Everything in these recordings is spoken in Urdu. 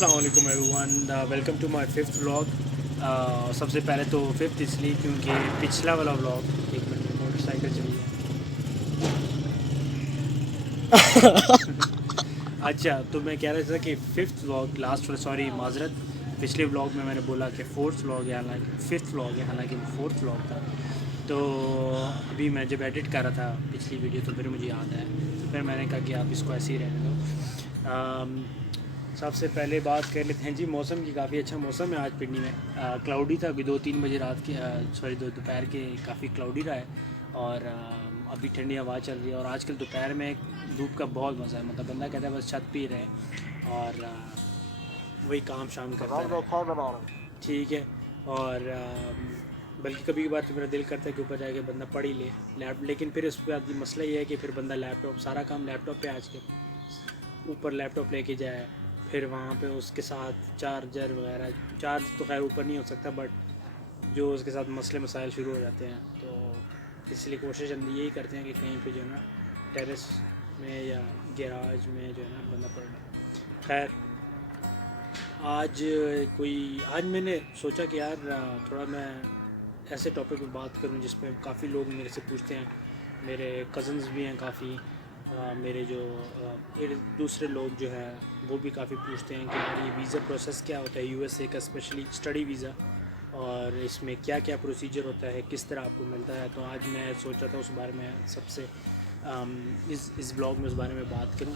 السلام علیکم everyone, welcome to my fifth vlog. سب سے پہلے تو ففتھ اس لیے کیونکہ پچھلا والا ولاگ ایک منٹ موٹر سائیکل چلی ہے. اچھا، تو میں کہہ رہا تھا کہ ففتھ ولاگ لاسٹ، سوری معذرت، پچھلے ولاگ میں نے بولا کہ فورتھ ولاگ ہے، حالانکہ ففتھ ولاگ ہے، حالانکہ وہ فورتھ ولاگ تھا. تو ابھی میں جب ایڈٹ کر رہا تھا پچھلی ویڈیو تو پھر مجھے یاد آیا، تو پھر میں نے کہا کہ آپ اس کو ایسے ہی رہنے دو. سب سے پہلے بات کر لیتے ہیں جی موسم کی. کافی اچھا موسم ہے آج پنڈی میں. کلاؤڈی تھا ابھی 2-3 بجے رات کے، دوپہر کے کافی کلاؤڈی رہا ہے، اور ابھی ٹھنڈی ہوا چل رہی ہے. اور آج کل دوپہر میں دھوپ کا بہت مزہ ہے، مطلب بندہ کہتا ہے بس چھت پہ ہی رہے اور وہی کام شام کرتا ہے. ٹھیک ہے. اور بلکہ کبھی کبھار تو میرا دل کرتا ہے کہ اوپر جا کے بندہ پڑھ ہی لے لیکن پھر اس کے بعد مسئلہ یہ ہے کہ پھر بندہ لیپ ٹاپ، سارا کام لیپ ٹاپ پہ آج کے اوپر لیپ ٹاپ لے کے جائے، پھر وہاں پہ اس کے ساتھ چارجر وغیرہ. چارج تو خیر اوپر نہیں ہو سکتا، بٹ جو اس کے ساتھ مسئلے مسائل شروع ہو جاتے ہیں، تو اس لیے کوشش ہم یہی کرتے ہیں کہ کہیں پہ جو ہے نا ٹیرس میں یا گیراج میں جو ہے نا بندہ پڑھ لے. خیر، آج میں نے سوچا کہ یار تھوڑا میں ایسے ٹاپک پہ بات کروں جس میں کافی لوگ میرے سے پوچھتے ہیں. میرے کزنز بھی ہیں کافی، میرے جو دوسرے لوگ جو ہیں وہ بھی کافی پوچھتے ہیں کہ یار یہ ویزا پروسیس کیا ہوتا ہے یو ایس اے کا، اسپیشلی اسٹڈی ویزا، اور اس میں کیا کیا پروسیجر ہوتا ہے، کس طرح آپ کو ملتا ہے. تو آج میں سوچا تھا اس بارے میں سب سے اس بلاگ میں اس بارے میں بات کروں.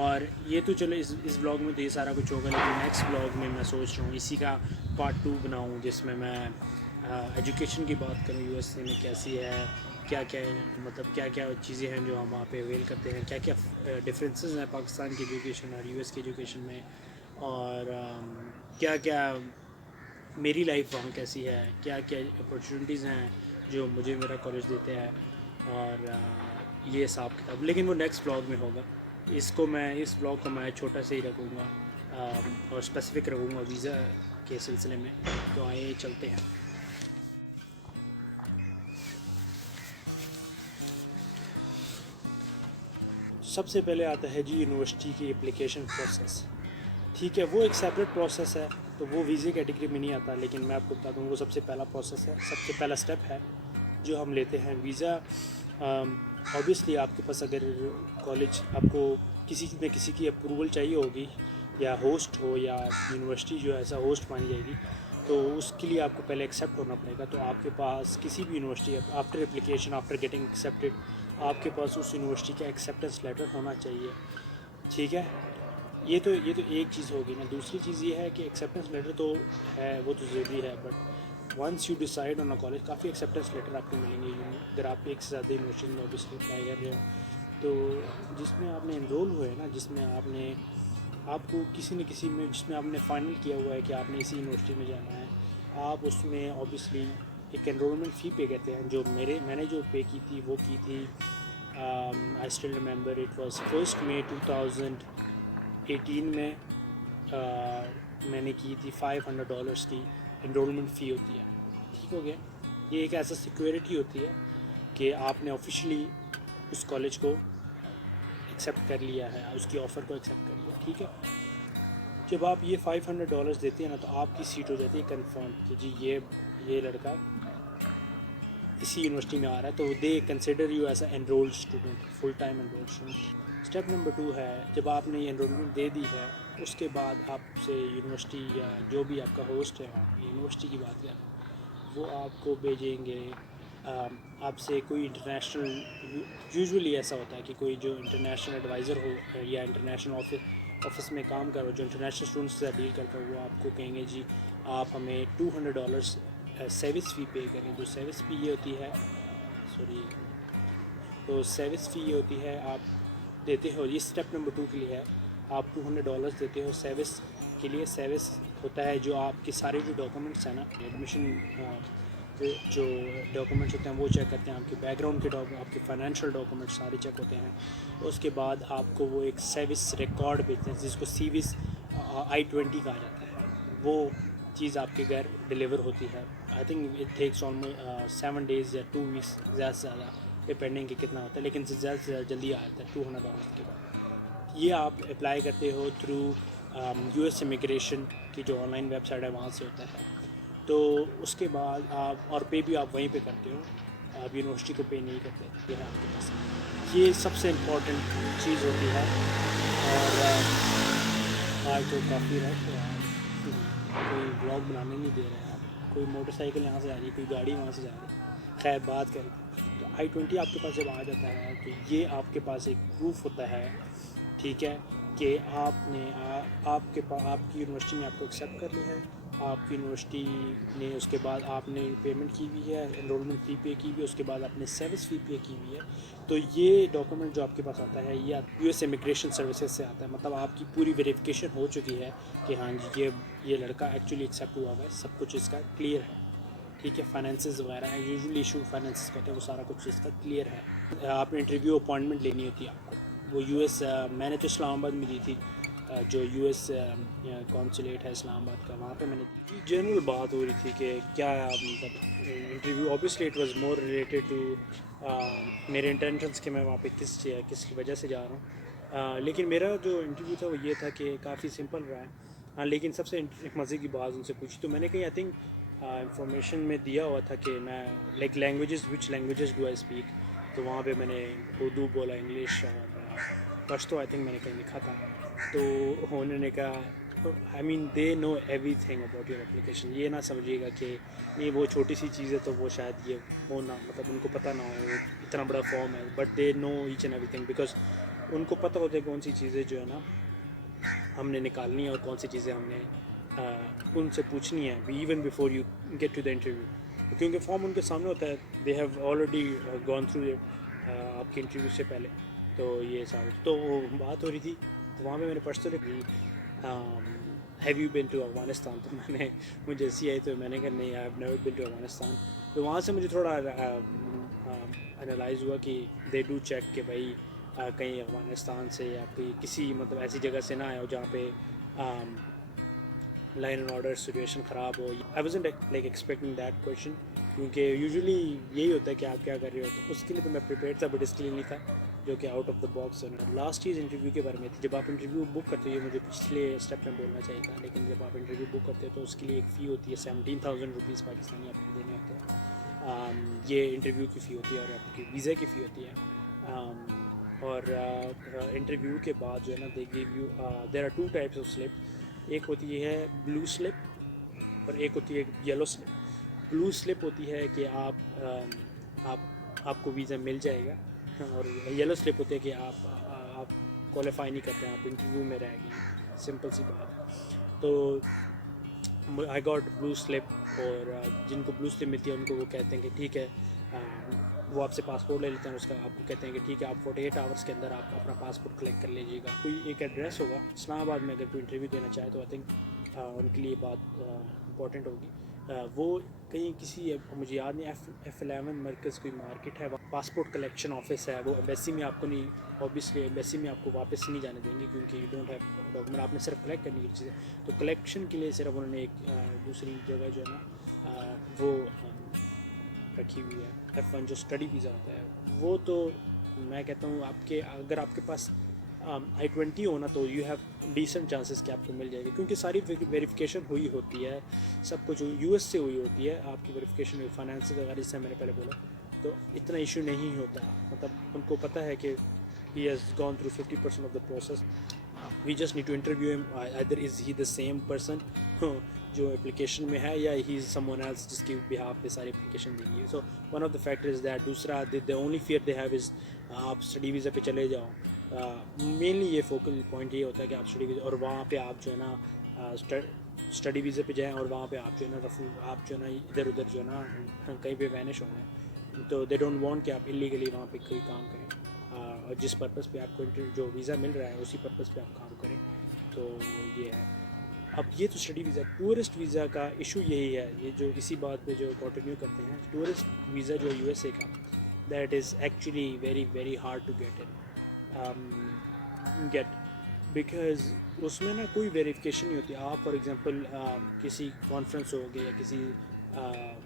اور یہ تو چلو اس بلاگ میں تو یہ سارا کچھ ہوگا، لیکن نیکسٹ بلاگ میں سوچ رہا ہوں اسی کا پارٹ 2 بناؤں، جس میں ایجوکیشن کی بات کروں. یو ایس اے میں کیسی ہے، کیا کیا مطلب کیا کیا چیزیں ہیں جو ہم وہاں پہ اویل کرتے ہیں، کیا کیا ڈفرینسز ہیں پاکستان کی ایجوکیشن اور یو ایس کی ایجوکیشن میں، اور کیا کیا میری لائف وہاں کیسی ہے، کیا کیا اپرچونیٹیز ہیں جو مجھے میرا کالج دیتے ہیں، اور یہ حساب کتاب. لیکن وہ نیکسٹ بلاگ میں ہوگا. اس بلاگ کو میں چھوٹا سے ہی رکھوں گا اور اسپیسیفک رکھوں گا ویزا کے سلسلے میں. تو آئے چلتے ہیں. سب سے پہلے آتا ہے جی یونیورسٹی کی اپلیکیشن پروسیس. ٹھیک ہے، وہ ایک سیپریٹ پروسیس ہے، تو وہ ویزے کیٹیگری میں نہیں آتا، لیکن میں آپ کو بتاتا ہوں وہ سب سے پہلا پروسیس ہے، سب سے پہلا سٹیپ ہے جو ہم لیتے ہیں. ویزا اوبیسلی آپ کے پاس اگر کالج آپ کو کسی کی اپروول چاہیے ہوگی، یا ہوسٹ ہو یا یونیورسٹی جو ایسا ہوسٹ مانی جائے گی، تو اس کے لیے آپ کو پہلے ایکسیپٹ ہونا پڑے گا. تو آپ کے پاس کسی بھی university after application, after getting accepted, آپ کے پاس اس یونیورسٹی کا ایکسیپٹنس لیٹر ہونا چاہیے. ٹھیک ہے، یہ تو ایک چیز ہوگی نا. دوسری چیز یہ ہے کہ ایکسیپٹنس لیٹر تو ہے، وہ تو ضروری ہے، but once you decide on a college کافی ایکسیپٹنس لیٹر آپ کو ملیں گے. اگر آپ ایک سے زیادہ یونیورسٹی میں اوبیسلی اپلائی کر رہے ہو، تو جس میں آپ نے انرول ہوئے نا، جس میں آپ کو کسی نہ کسی میں، جس میں آپ نے فائنل کیا ہوا ہے کہ آپ نے اسی یونیورسٹی میں جانا ہے، آپ اس میں اوبیسلی ایک انرولمنٹ فی پے کرتے ہیں. جو میں نے جو پے کی تھی وہ کی تھی، I still remember it was 1 مئی 2018 میں میں نے کی تھی $500 کی انرولمنٹ فی ہوتی ہے. ٹھیک ہو گیا. یہ ایک ایسا سیکورٹی ہوتی ہے کہ آپ نے آفیشلی اس کالج کو ایکسیپٹ کر لیا ہے، اس کی آفر کو ایکسیپٹ کر لیا. ٹھیک ہے، جب آپ یہ $500 دیتے ہیں نا، تو آپ کی سیٹ ہو جاتی ہے کنفرم کہ جی یہ لڑکا اسی یونیورسٹی میں آ رہا ہے. تو they consider you as a enrolled student, full time enrolled student. Step number 2 ہے، جب آپ نے یہ انرولمنٹ دے دی ہے، اس کے بعد آپ سے یونیورسٹی یا جو بھی آپ کا ہوسٹ ہے وہاں پہ، یونیورسٹی کی بات کریں، وہ آپ کو بھیجیں گے آپ سے کوئی انٹرنیشنل. یوزولی ایسا ہوتا ہے کہ کوئی جو انٹرنیشنل ایڈوائزر ہو یا انٹرنیشنل آفس میں کام کرو، جو انٹرنیشنل اسٹوڈنٹس سے ڈیل کرتا ہو، وہ آپ کو کہیں گے جی آپ ہمیں $200 سروس فی پے کریں. جو سروس فی یہ ہوتی ہے، تو سروس فی یہ ہوتی ہے آپ دیتے ہو. یہ اسٹیپ نمبر 2 کے لیے ہے، آپ $200 دیتے ہو سروس کے لیے. سروس ہوتا ہے جو آپ کے سارے جو ڈاکومنٹس ہیں نا، ایڈمیشن جو ڈاکومنٹس ہوتے ہیں وہ چیک کرتے ہیں، آپ کے بیک گراؤنڈ کے آپ کے فائنینشیل ڈاکومنٹس سارے چیک ہوتے ہیں. اس کے بعد آپ کو وہ ایک سروس ریکارڈ بھیجتے ہیں، جس کو سیوس I-20 کہا جاتا ہے. وہ چیز آپ کے گھر ڈیلیور ہوتی ہے. I think it takes almost 7 days یا 2 weeks، زیادہ سے زیادہ ڈپینڈنگ کہ کتنا ہوتا ہے، لیکن زیادہ سے زیادہ جلدی آ جاتا ہے $200 کے بعد. یہ آپ اپلائی کرتے ہو تھرو یو ایس امیگریشن کی جو آن لائن ویب سائٹ ہے وہاں سے ہوتا ہے. تو اس کے بعد آپ اور پے بھی آپ وہیں پہ کرتے ہو, آپ یونیورسٹی کو پے نہیں کرتے. یہ ہے آپ کے پاس, یہ سب سے امپورٹنٹ چیز ہوتی ہے. اور آج تو کافی رش ہے, کوئی بلاگ بنانے نہیں دے رہے ہیں, آپ کوئی موٹر سائیکل یہاں سے آ رہی ہے, کوئی گاڑی وہاں سے جا رہی ہے. خیر بات کریں تو I-20 آپ کے پاس جب آ جاتا ہے تو یہ آپ کے پاس ایک پروف ہوتا ہے, ٹھیک ہے, کہ آپ نے آپ کے پاس آپ کی یونیورسٹی نے آپ کو ایکسیپٹ کر لیا ہے. آپ کی یونیورسٹی نے اس کے بعد آپ نے پیمنٹ کی ہوئی ہے, انرولمنٹ فی پے کی ہوئی ہے, اس کے بعد آپ نے سروس فی پے کی ہوئی ہے. تو یہ ڈاکومنٹ جو آپ کے پاس آتا ہے یہ یو ایس امیگریشن سروسز سے آتا ہے. مطلب آپ کی پوری ویریفیکیشن ہو چکی ہے کہ ہاں جی یہ لڑکا ایکچولی ایکسیپٹ ہوا ہوا ہے, سب کچھ اس کا کلیئر ہے, ٹھیک ہے. فائنینسز وغیرہ ہیں, یوزلی ایشو فائنینسز کا ہوتا ہے, وہ سارا کچھ اس کا کلیئر ہے. آپ نے انٹرویو اپوائنٹمنٹ لینی ہوتی ہے آپ کو, وہ یو ایس میں نے تو اسلام آباد میں دی تھی, جو یو ایس کونسولیٹ ہے اسلام آباد کا, وہاں پہ میں نے دی. جنرل بات ہو رہی تھی کہ کیا مطلب interview obviously it was more related to میرے انٹینشنس کہ میں وہاں پہ کس وجہ سے جا رہا ہوں. لیکن میرا جو انٹرویو تھا وہ یہ تھا کہ کافی سمپل رہا ہے. ہاں لیکن سب سے ایک مزے کی بات ان سے پوچھی تو میں نے کہیں آئی تھنک انفارمیشن میں دیا ہوا تھا کہ میں like languages which languages do I speak. تو وہاں پہ میں نے اردو بولا, انگلش اور پشتو آئی تھنک میں نے کہیں لکھا تھا. تو انہوں نے کہا I mean they know everything about your application. یہ نہ سمجھیے گا کہ نہیں وہ چھوٹی سی چیز ہے تو وہ شاید یہ ہونا مطلب ان کو پتہ نہ ہو اتنا بڑا فارم ہے, but they know each and everything because ان کو پتہ ہوتا ہے کون سی چیزیں جو ہے نا ہم نے نکالنی ہے اور کون سی چیزیں ہم نے ان سے پوچھنی ہے even before you get to the interview, کیونکہ فارم ان کے سامنے ہوتا ہے. They have already gone through it آپ کے انٹرویو سے پہلے. تو یہ سب تو وہ بات ہو رہی تھی, تو وہاں پہ میں نے personally have you been to Afghanistan. تو میں نے مجھے ایسی آئی تو میں نے کہا نہیں I have never been to Afghanistan. تو وہاں سے مجھے تھوڑا انالائز ہوا کہ دے ڈو چیک کہ بھائی کہیں افغانستان سے یا کوئی کسی مطلب ایسی جگہ سے نہ آئے ہو جہاں پہ لائن اینڈ آرڈر سچویشن خراب ہو. I wasn't like expecting that question, کیونکہ یوزلی یہی ہوتا ہے کہ آپ کیا کر رہے ہو. تو اس کے لیے تو میں پریپیئر تھا, بٹ اس کے لیے نہیں تھا جو کہ out of the box. Last چیز انٹرویو کے بارے میں تھی. جب آپ انٹرویو بک کرتے ہو, یہ مجھے پچھلے اسٹیپ میں بولنا چاہیے تھا, لیکن جب آپ انٹرویو بک کرتے ہو تو اس کے لیے ایک فی ہوتی ہے 17,000 روپیز پاکستانی آپ کو دینے ہوتے ہیں. یہ انٹرویو کی فی ہوتی ہے اور آپ کی ویزا کی فی ہوتی ہے. اور انٹرویو کے بعد جو ہے نا they gave you there are 2 types of slip. ایک ہوتی ہے بلو سلپ اور ایک ہوتی ہے یلو سلپ. بلو سلپ ہوتی ہے کہ آپ کو ویزا مل جائے گا, اور یلو سلپ ہوتی ہے کہ آپ کوالیفائی نہیں کرتے ہیں, آپ انٹرویو میں رہ گئے. سمپل سی بات. تو آئی گاٹ بلو سلپ, اور جن کو بلو سلپ ملتی ہے ان کو وہ کہتے ہیں کہ ٹھیک ہے, وہ آپ سے پاسپورٹ لے لیتے ہیں, اس کا آپ کو کہتے ہیں کہ ٹھیک ہے آپ 48 آورس کے اندر آپ اپنا پاسپورٹ کلیکٹ کر لیجیے گا. کوئی ایک ایڈریس ہوگا اسلام آباد میں, اگر کوئی انٹرویو دینا چاہے تو آئی تھنک ان کے لیے بات امپورٹنٹ ہوگی. وہ کہیں کسی مجھے یاد نہیں F11 مرکز کوئی مارکیٹ ہے, پاسپورٹ کلیکشن آفس ہے. وہ ایمبیسی میں آپ کو نہیں, اوبیسلی ایمبیسی میں آپ کو واپس نہیں جانے دیں گے کیونکہ یو ڈونٹ ہیو ڈاکومنٹ. آپ نے صرف کلیکٹ کرنی کی چیزیں. تو کلیکشن کے لیے صرف انہوں نے ایک دوسری جگہ جو ہے نا وہ رکھی ہوئی ہے, F1 جو اسٹڈی ویزا ہوتا ہے. وہ تو میں کہتا ہوں اگر آپ کے پاس I-20 ہونا تو یو ہیو ڈیسنٹ چانسز کہ آپ کو مل جائے گی, کیونکہ ساری ویریفیکیشن ہوئی ہوتی ہے, سب کچھ یو ایس سے ہوئی ہوتی ہے. آپ کی ویریفیکیشن فائنینس وغیرہ جس سے میں نے پہلے بولا, تو اتنا ایشو نہیں ہوتا. مطلب ان کو پتہ ہے کہ he has gone through 50% of the process. We just need to interview him. Either is he the same person جو اپلیکیشن میں ہے, یا he is someone else جس کی behalf پہ ساری اپلیکیشن دی گئی ہے. So one of the factors is that. دوسرا the only fear they have is آپ اسٹڈی ویزا پہ چلے جاؤ. مینلی یہ فوکل پوائنٹ یہ ہوتا ہے کہ آپ اسٹڈی ویزا, اور وہاں پہ آپ جو ہے نا اسٹڈی ویزا پہ جائیں, اور وہاں پہ آپ جو ہے نا آپ جو ہے نا ادھر ادھر جو ہے نا کہیں پہ وینش ہونا ہے. تو دے ڈونٹ وانٹ کہ آپ ایلیگلی وہاں پہ کوئی کام کریں, اور جس پرپز پہ آپ کو جو ویزا مل رہا ہے اسی پرپز پہ آپ کام کریں. تو یہ ہے. اب یہ تو اسٹڈی ویزا. ٹورسٹ ویزا کا ایشو یہی ہے, یہ جو اسی بات پہ جو کنٹینیو کرتے ہیں. ٹورسٹ ویزا جو یو ایس اے کا, that is actually very very hard to get because اس میں نا کوئی ویریفیکیشن نہیں ہوتی. آپ فار ایگزامپل کسی کانفرنس ہو گیا, یا کسی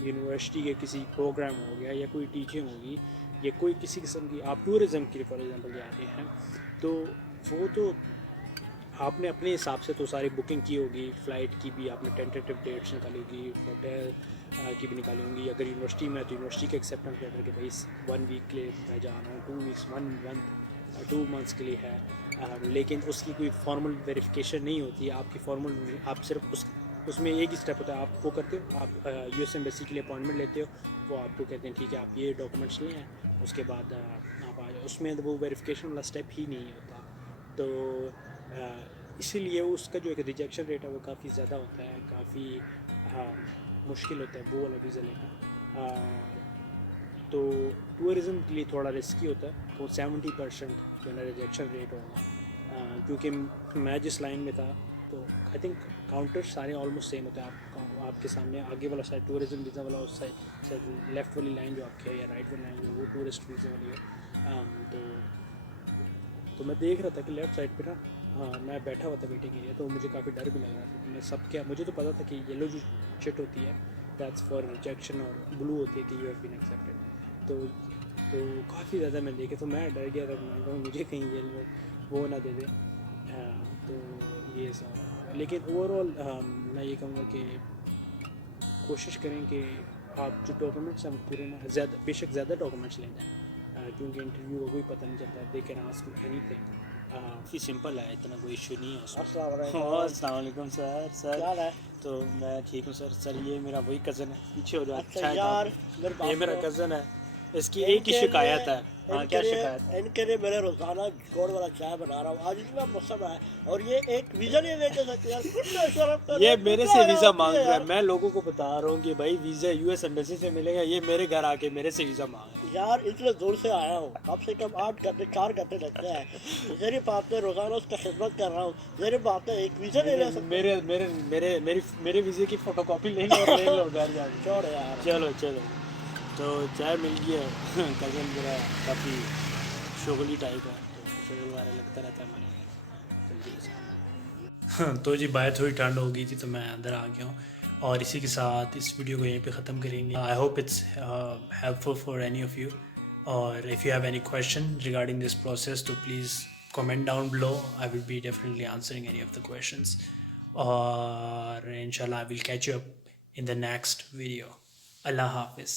یونیورسٹی کے کسی پروگرام ہو گیا, یا کوئی ٹیچنگ ہوگی, یا کوئی کسی قسم کی آپ ٹورزم کے لیے فار ایگزامپل جاتے ہیں, تو وہ تو آپ نے اپنے حساب سے تو ساری بکنگ کی ہوگی، فلائٹ کی بھی آپ نے ٹینٹیٹیو ڈیٹس نکالی ہوگی، ہوٹل کی بھی نکالی ہوں گی. اگر یونیورسٹی میں ہے تو یونیورسٹی کے ایکسیپٹنس لیٹر کہ بھائی 1 ویک کے لیے میں جا رہا ہوں، 2 ویکس 1 منتھ 2 منتھس کے لیے ہے. لیکن اس کی کوئی فارمل ویریفیکیشن نہیں ہوتی ہے. آپ کی فارمل آپ صرف اس میں ایک ہی اسٹیپ ہوتا ہے، آپ وہ کرتے ہو، آپ یو ایس ایمبیسی کے لیے اپوائنٹمنٹ لیتے ہو، وہ آپ کو کہتے ہیں ٹھیک ہے آپ یہ ڈاکومنٹس لے ہیں، اس کے بعد آپ آ جاؤ. اس میں وہ ویریفیکیشن والا اسٹیپ ہی نہیں ہوتا. تو اسی لیے اس کا جو ایک ریجیکشن ریٹ ہے وہ کافی زیادہ ہوتا ہے، کافی مشکل ہوتا ہے وہ والا ویزا لینا. تو ٹورزم کے لیے تھوڑا رسکی ہوتا ہے. تو 70% جو ہے نا ریجیکشن ریٹ ہوگا، کیونکہ میں جس لائن میں تھا تو آئی تھنک کاؤنٹر سارے آلموسٹ سیم ہوتے ہیں. آپ کے سامنے آگے والا سائڈ ٹورزم ویزا والا، اس سائڈ لیفٹ والی لائن جو آپ کی ہے یا رائٹ والی لائن جو وہ ٹورسٹ ویزا والی ہے. تو میں دیکھ رہا تھا کہ لیفٹ سائڈ پہ نا میں بیٹھا ہوا تھا ویٹنگ ایریا، تو مجھے کافی ڈر بھی لگ رہا تھا کہ میں سب کیا، مجھے تو پتا تھا کہ یلو جو چٹ ہوتی ہے دیٹس فار ریجیکشن، اور بلو ہوتی ہے کہ یو ہیو بین ایکسیپٹیڈ. تو کافی زیادہ میں دیکھے تو میں ڈر گیا تھا کہ میں کہوں مجھے کہیں یہ وہ نہ دے دے. تو یہ سب، لیکن اوور آل میں یہ کہوں گا کہ کوشش کریں کہ آپ جو ڈاکومنٹس ہیں پورے نا زیادہ، بے شک زیادہ ڈاکومنٹس لیں جائیں، کیونکہ انٹرویو کا کوئی پتہ نہیں چلتا. They can ask any thing. Coffee simple ہے، اتنا کوئی ایشو نہیں ہے اس میں. السلام علیکم. السلام علیکم سر. کیا حال ہے؟ تو میں ٹھیک ہوں سر. سر یہ میرا وہی کزن ہے، پیچھے ہو جاؤ. اچھا یار میرے یہ بات میرا سنو. کزن ہے، اس کی ان ایک ہی کے شکایت لیے ہے. ہاں کیا شکایت ہے؟ ان کے لیے میں نے روزانہ گوڑ والا چائے بنا رہا ہوں. آج اتنا موسم ہے اور یہ ایک ویزا نہیں لے کے سکتے یار. کچھ تو شرم کرو. یہ میرے کیا سے حیا ویزا ہوتی مانگ رہا ہے. یار. میں لوگوں کو بتا رہا ہوں کہ بھائی ویزا یو ایس ایمبیسی سے ملے گا، یہ میرے گھر آ کے میرے سے ویزا مانگ رہا ہے. یار اتنے دور سے آیا ہوں، کم سے کم 8 گھنٹے 4 گھنٹے لگتے ہیں. میری بات میں روزانہ اس کا خدمت کر رہا ہوں. میری بات میں ایک ویزا نہیں لے سکتے. میرے ویزے کی فوٹو کاپی لے لو اور لے لو گھر جا کے. چھوڑ یار. چلو تو چائے مل گئی ہے. کزن میرا کافی شغلی ٹائپ ہے، تو شغل وغیرہ لگتا رہتا ہے ہمارے. تو جی بات تھوڑی ٹھنڈ ہو گئی تھی تو میں اندر آ گیا ہوں، اور اسی کے ساتھ اس ویڈیو کو یہیں پہ ختم کریں گے. I hope it's helpful for any of you. اور if you have any question regarding this process تو please comment down below. I will be definitely answering any of the questions. اور inshallah I will catch you up in the next video. Allah Hafiz.